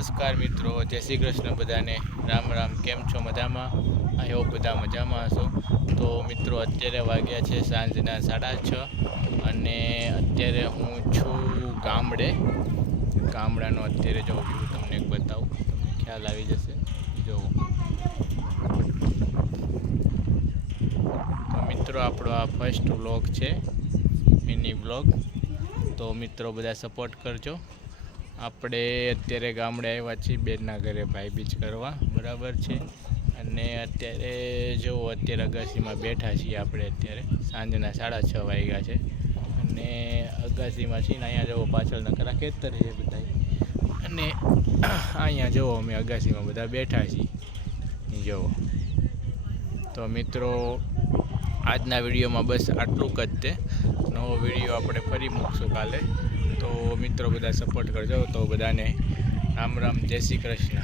નમસ્કાર મિત્રો, જય શ્રી કૃષ્ણ બધાને. રામ રામ. કેમ છો? મજામાં? આ હોપ બધા મજામાં હશો. તો મિત્રો, અત્યારે વાગ્યા છે સાંજના 6:30 અને અત્યારે હું છું ગામડાનો અત્યારે જો વ્યૂ તમને એક બતાવું, તમને ખ્યાલ આવી જશે. જો તો મિત્રો, આપણો આ ફર્સ્ટ વ્લોગ છે, મિની વ્લોગ. તો મિત્રો બધા સપોર્ટ કરજો. આપણે અત્યારે ગામડે આવ્યા છીએ બેનના ઘરે ભાઈ બીજ કરવા, બરાબર છે. અને અત્યારે જો અત્યારે અગાસીમાં બેઠા છીએ આપણે. અત્યારે સાંજના 6:30 વાગ્યા છે અને અગાસીમાં છીએ ને અહીંયા જવો પાછળના ખરા ખેતર છે બધા. અને અહીંયા જુઓ અમે અગાસીમાં બધા બેઠા છીએ જુઓ. તો મિત્રો, આજના વિડીયોમાં બસ આટલું જ તે. નવો વિડીયો આપણે ફરી મૂકશું કાલે. તો મિત્રો બધા સપોર્ટ કરજો. તો બધાને રામ રામ, જય શ્રી કૃષ્ણ.